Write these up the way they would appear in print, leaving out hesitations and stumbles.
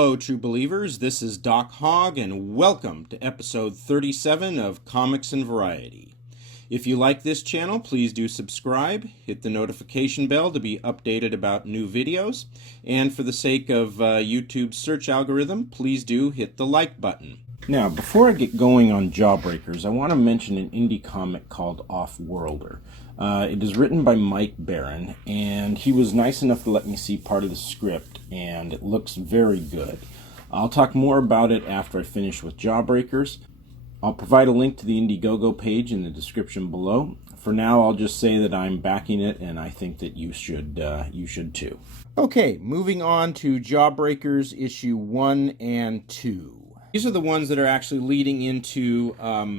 Hello, true believers. This is Doc Hogg, and welcome to episode 37 of Comics and Variety. If you like this channel, please do subscribe, hit the notification bell to be updated about new videos, and for the sake of YouTube's search algorithm, please do hit the like button. Now, before I get going on Jawbreakers, I want to mention an indie comic called Offworlder. It is written by Meyer, and he was nice enough to let me see part of the script, and it looks very good. I'll talk more about it after I finish with Jawbreakers. I'll provide a link to the Indiegogo page in the description below. For now, I'll just say that I'm backing it, and I think that you should too. Okay, moving on to Jawbreakers issue 1 and 2. These are the ones that are actually leading into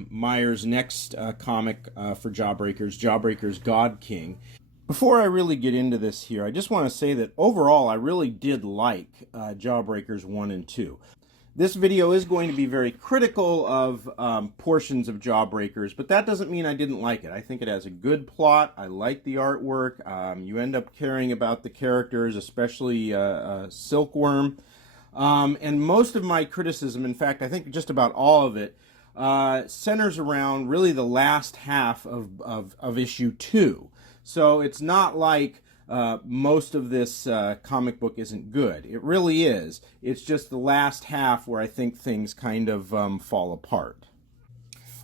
Meyer's next comic for Jawbreakers, Jawbreakers God King. Before I really get into this here, I just want to say that overall I really did like Jawbreakers 1 and 2. This video is going to be very critical of portions of Jawbreakers, but that doesn't mean I didn't like it. I think it has a good plot. I like the artwork. You end up caring about the characters, especially Silkworm. And most of my criticism, in fact, I think just about all of it, centers around really the last half of issue 2. So it's not like most of this comic book isn't good. It really is. It's just the last half where I think things kind of fall apart.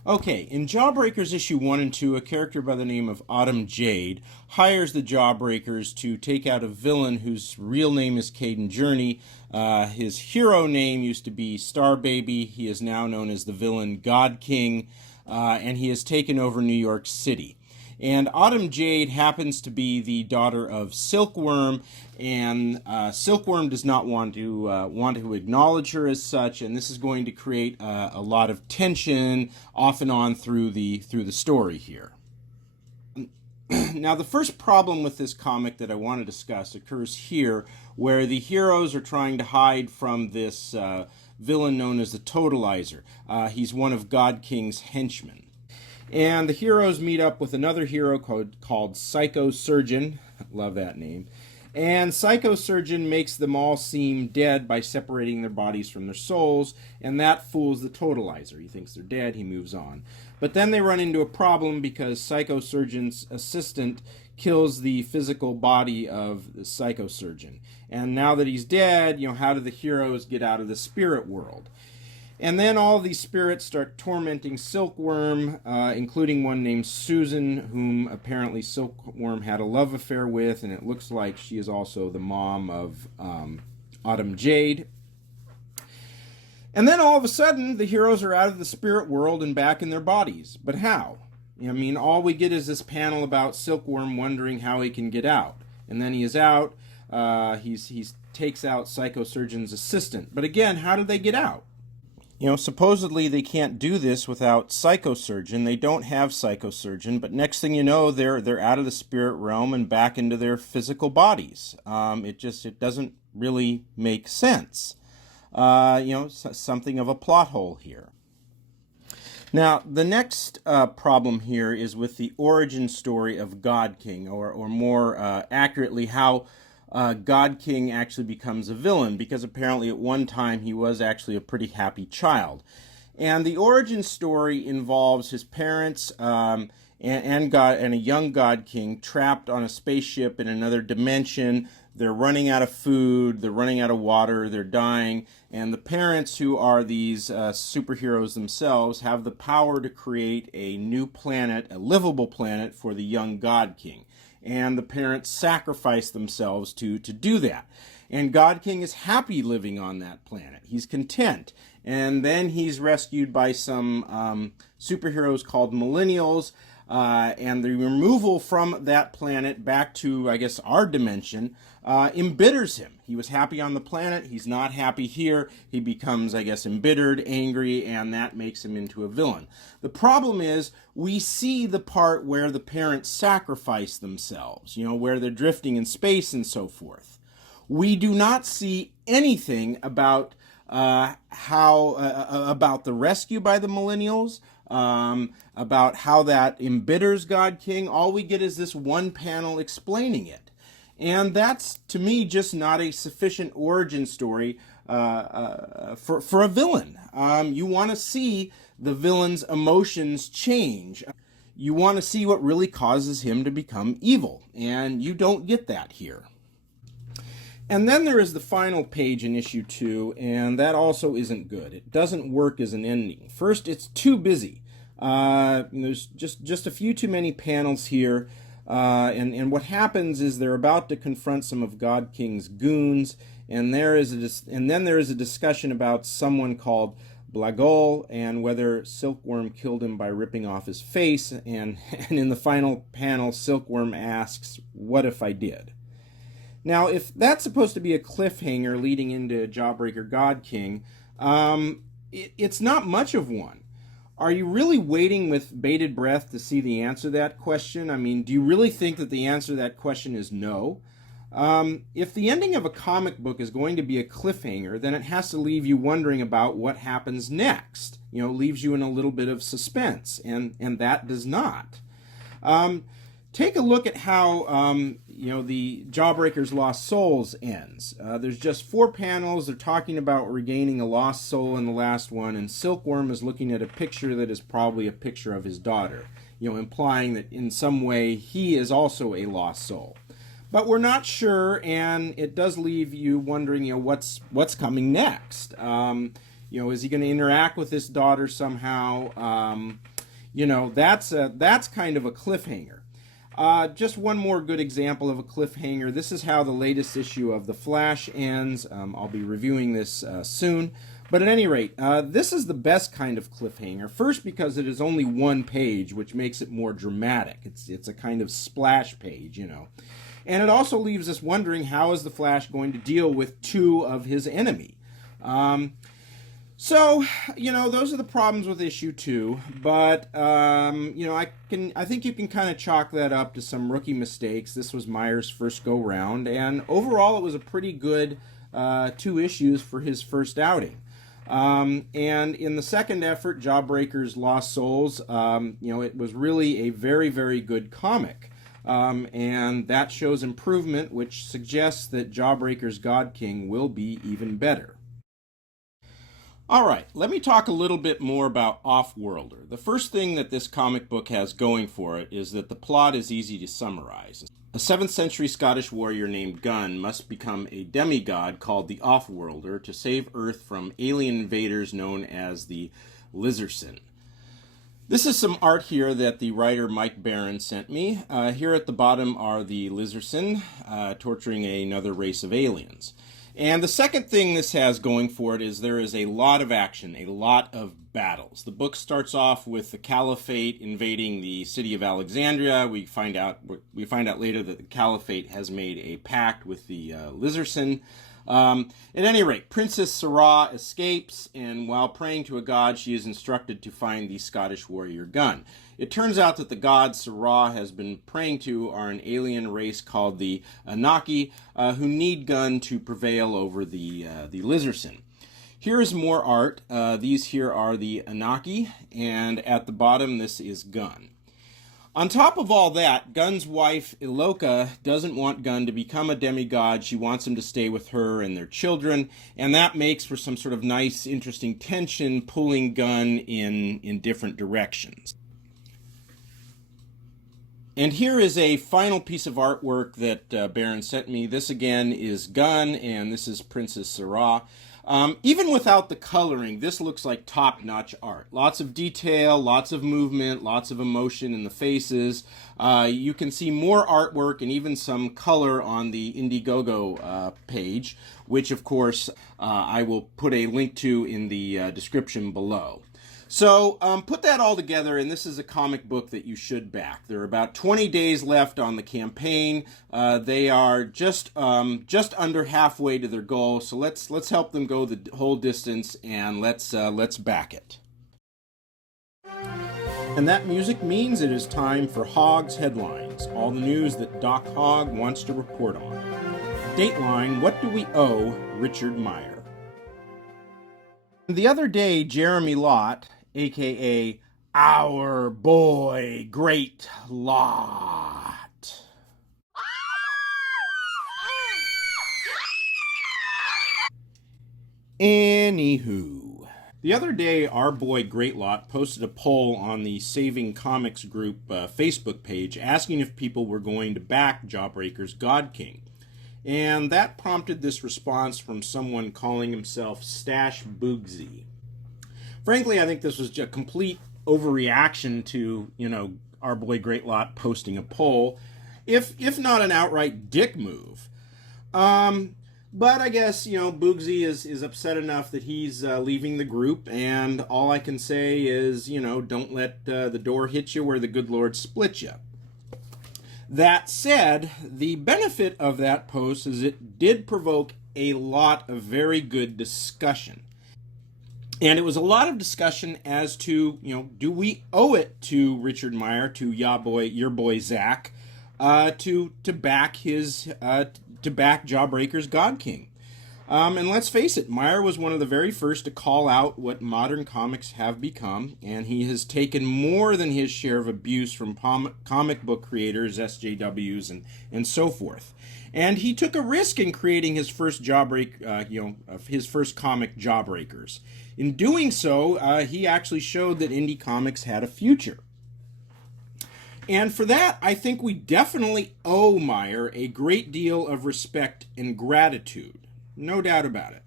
Okay, in Jawbreakers issue 1 and 2, a character by the name of Autumn Jade hires the Jawbreakers to take out a villain whose real name is Caden Journey. His hero name used to be Star Baby. He is now known as the villain God King, and he has taken over New York City. And Autumn Jade happens to be the daughter of Silkworm, and Silkworm does not want to acknowledge her as such, and this is going to create a lot of tension off and on through the story here. Now, the first problem with this comic that I want to discuss occurs here, where the heroes are trying to hide from this villain known as the Totalizer. He's one of God King's henchmen. And the heroes meet up with another hero called Psycho Surgeon. Love that name. And Psycho Surgeon makes them all seem dead by separating their bodies from their souls, and that fools the Totalizer. He thinks they're dead, he moves on. But then they run into a problem because Psycho Surgeon's assistant kills the physical body of the Psycho Surgeon. And now that he's dead, how do the heroes get out of the spirit world? And then all these spirits start tormenting Silkworm, including one named Susan, whom apparently Silkworm had a love affair with, and it looks like she is also the mom of Autumn Jade. And then all of a sudden, the heroes are out of the spirit world and back in their bodies. But how? All we get is this panel about Silkworm wondering how he can get out. And then he is out. He takes out Psycho Surgeon's assistant. But again, how did they get out? Supposedly they can't do this without Psycho Surgeon. They don't have Psycho Surgeon, but next thing you know, they're out of the spirit realm and back into their physical bodies. It doesn't really make sense. Something of a plot hole here. Now, the next problem here is with the origin story of God King, or more accurately, how God King actually becomes a villain, because apparently at one time he was actually a pretty happy child. And the origin story involves his parents and a young God King trapped on a spaceship in another dimension. They're running out of food, they're running out of water, they're dying, and the parents, who are these superheroes themselves, have the power to create a new planet, a livable planet for the young God King. And the parents sacrifice themselves to do that. And God King is happy living on that planet. He's content. And then he's rescued by some superheroes called Millennials, and the removal from that planet back to, I guess, our dimension embitters him. He was happy on the planet. He's not happy here. He becomes, I guess, embittered, angry, and that makes him into a villain. The problem is we see the part where the parents sacrifice themselves, where they're drifting in space and so forth. We do not see anything about about the rescue by the Millennials, about how that embitters God King. All we get is this one panel explaining it. And that's, to me, just not a sufficient origin story for a villain. You want to see the villain's emotions change. You want to see what really causes him to become evil, and you don't get that here. And then there is the final page in issue 2, and that also isn't good. It doesn't work as an ending. First, it's too busy. There's just a few too many panels here, and what happens is they're about to confront some of God King's goons, and then there is a discussion about someone called Blagol and whether Silkworm killed him by ripping off his face, and in the final panel, Silkworm asks, "What if I did?" Now, if that's supposed to be a cliffhanger leading into Jawbreaker God King, it's not much of one. Are you really waiting with bated breath to see the answer to that question? I mean, do you really think that the answer to that question is no? If the ending of a comic book is going to be a cliffhanger, then it has to leave you wondering about what happens next. Leaves you in a little bit of suspense, and that does not. Take a look at how the Jawbreakers Lost Souls ends. There's just 4 panels. They're talking about regaining a lost soul in the last one, and Silkworm is looking at a picture that is probably a picture of his daughter, implying that in some way he is also a lost soul. But we're not sure, and it does leave you wondering, what's coming next. Is he going to interact with his daughter somehow? That's kind of a cliffhanger. Just one more good example of a cliffhanger. This is how the latest issue of The Flash ends. I'll be reviewing this soon. But at any rate, this is the best kind of cliffhanger. First, because it is only 1 page, which makes it more dramatic. It's a kind of splash page, And it also leaves us wondering, how is the Flash going to deal with 2 of his enemy? So, those are the problems with issue 2, but, I think you can kind of chalk that up to some rookie mistakes. This was Meyer's first go-round, and overall it was a pretty good 2 issues for his first outing. And in the second effort, Jawbreakers Lost Souls, it was really a very, very good comic. And that shows improvement, which suggests that Jawbreakers God King will be even better. All right, let me talk a little bit more about Offworlder. The first thing that this comic book has going for it is that the plot is easy to summarize. A 7th century Scottish warrior named Gunn must become a demigod called the Offworlder to save Earth from alien invaders known as the Lizardson. This is some art here that the writer Mike Barron sent me. Here at the bottom are the Lizardson torturing another race of aliens. And the second thing this has going for it is there is a lot of action, a lot of battles. The book starts off with the Caliphate invading the city of Alexandria. We find out later that the Caliphate has made a pact with the Lizardson. At any rate, Princess Sarah escapes, and while praying to a god, she is instructed to find the Scottish warrior Gunn. It turns out that the gods Sarah has been praying to are an alien race called the Anunnaki, who need Gunn to prevail over the Lizardson. Here is more art. These here are the Anunnaki, and at the bottom, this is Gunn. On top of all that, Gunn's wife, Iloka, doesn't want Gunn to become a demigod. She wants him to stay with her and their children, and that makes for some sort of nice, interesting tension, pulling Gunn in different directions. And here is a final piece of artwork that Barron sent me. This again is Gunn, and this is Princess Sarah. Even without the coloring, this looks like top-notch art. Lots of detail, lots of movement, lots of emotion in the faces. You can see more artwork and even some color on the Indiegogo page, which, of course, I will put a link to in the description below. So put that all together, and this is a comic book that you should back. There are about 20 days left on the campaign. They are just under halfway to their goal, so let's help them go the whole distance, and let's back it. And that music means it is time for Hogg's Headlines, all the news that Doc Hogg wants to report on. Dateline, what do we owe Richard Meyer? The other day, Jeremy Lott, a.k.a. our boy, Great Lott, Anywho. The other day, our boy Greatlot posted a poll on the Saving Comics group Facebook page asking if people were going to back Jawbreakers God King. And that prompted this response from someone calling himself Stash Boogsy. Frankly, I think this was a complete overreaction to, our boy Greatlot posting a poll, if not an outright dick move. But I guess, Boogsy is upset enough that he's leaving the group, and all I can say is, don't let the door hit you where the good Lord split you. That said, the benefit of that post is it did provoke a lot of very good discussion. And it was a lot of discussion as to, do we owe it to Richard Meyer, to your boy Zach, to back Jawbreakers God King. And let's face it, Meyer was one of the very first to call out what modern comics have become, and he has taken more than his share of abuse from comic book creators, SJWs, and so forth. And he took a risk in creating his first his first comic, Jawbreakers. In doing so, he actually showed that indie comics had a future. And for that, I think we definitely owe Meyer a great deal of respect and gratitude. No doubt about it.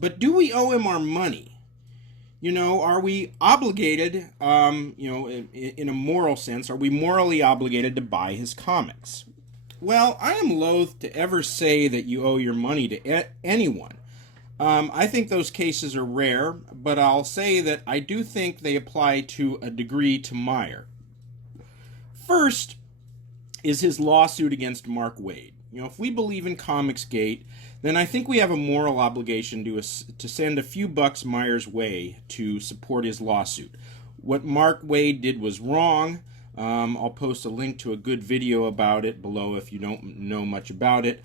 But do we owe him our money? Are we obligated, in a moral sense, are we morally obligated to buy his comics? Well, I am loath to ever say that you owe your money to anyone. I think those cases are rare, but I'll say that I do think they apply to a degree to Meyer. First is his lawsuit against Mark Waid. If we believe in Comicsgate, then I think we have a moral obligation to send a few bucks Meyer's way to support his lawsuit. What Mark Waid did was wrong. I'll post a link to a good video about it below if you don't know much about it.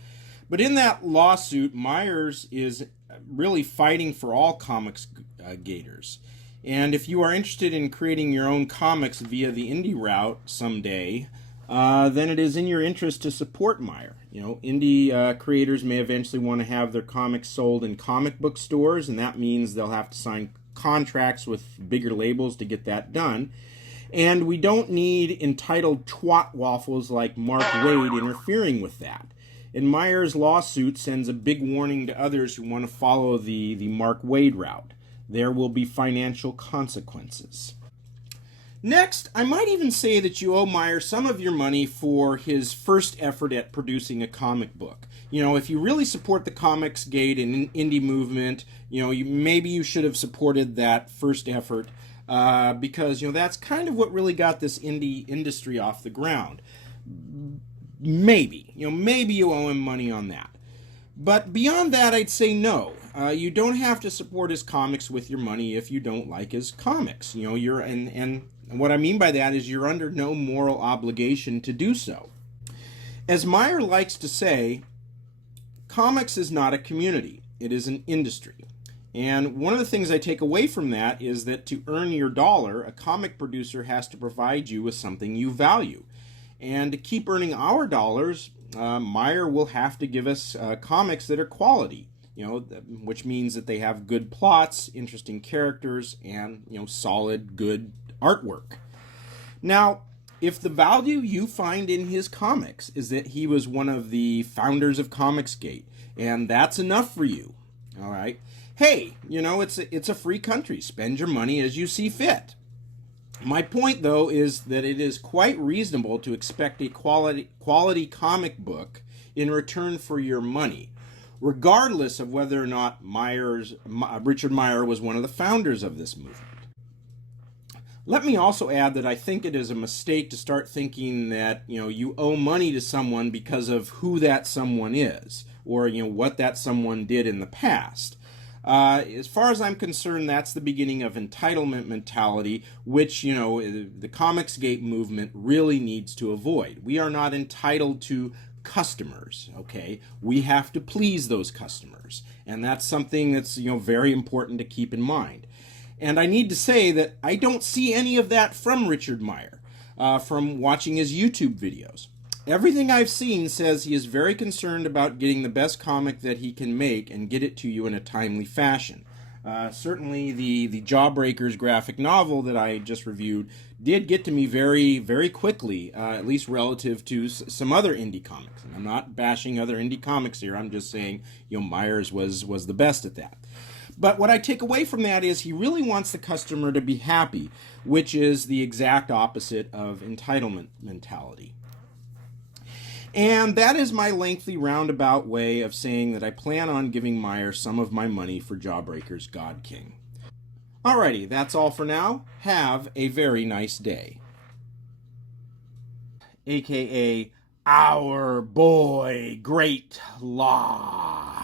But in that lawsuit, Myers is really fighting for all Comicsgaters. And if you are interested in creating your own comics via the indie route someday, then it is in your interest to support Meyer. Indie creators may eventually want to have their comics sold in comic book stores, and that means they'll have to sign contracts with bigger labels to get that done. And we don't need entitled twat waffles like Mark Waid interfering with that. And Meyer's lawsuit sends a big warning to others who want to follow the Mark Waid route. There will be financial consequences. Next, I might even say that you owe Meyer some of your money for his first effort at producing a comic book. If you really support the Comicsgate and indie movement, maybe you should have supported that first effort because, that's kind of what really got this indie industry off the ground. Maybe you owe him money on that. But beyond that, I'd say no. You don't have to support his comics with your money if you don't like his comics. And what I mean by that is you're under no moral obligation to do so. As Meyer likes to say, comics is not a community. It is an industry. And one of the things I take away from that is that to earn your dollar, a comic producer has to provide you with something you value. And to keep earning our dollars, Meyer will have to give us comics that are quality, which means that they have good plots, interesting characters, and, solid, good artwork. Now, if the value you find in his comics is that he was one of the founders of Comicsgate, and that's enough for you, all right, hey, it's a free country. Spend your money as you see fit. My point, though, is that it is quite reasonable to expect a quality comic book in return for your money, regardless of whether or not Richard Meyer was one of the founders of this movement. Let me also add that I think it is a mistake to start thinking that, you owe money to someone because of who that someone is, or, what that someone did in the past. As far as I'm concerned, that's the beginning of entitlement mentality, which, the Comicsgate movement really needs to avoid. We are not entitled to customers, okay? We have to please those customers. And that's something that's, very important to keep in mind. And I need to say that I don't see any of that from Richard Meyer, from watching his YouTube videos. Everything I've seen says he is very concerned about getting the best comic that he can make and get it to you in a timely fashion. Certainly, the Jawbreakers graphic novel that I just reviewed did get to me very, very quickly, at least relative to some other indie comics. And I'm not bashing other indie comics here. I'm just saying, Meyer's was the best at that. But what I take away from that is he really wants the customer to be happy, which is the exact opposite of entitlement mentality. And that is my lengthy roundabout way of saying that I plan on giving Meyer some of my money for Jawbreakers God King. Alrighty, that's all for now. Have a very nice day. AKA our boy Great Law.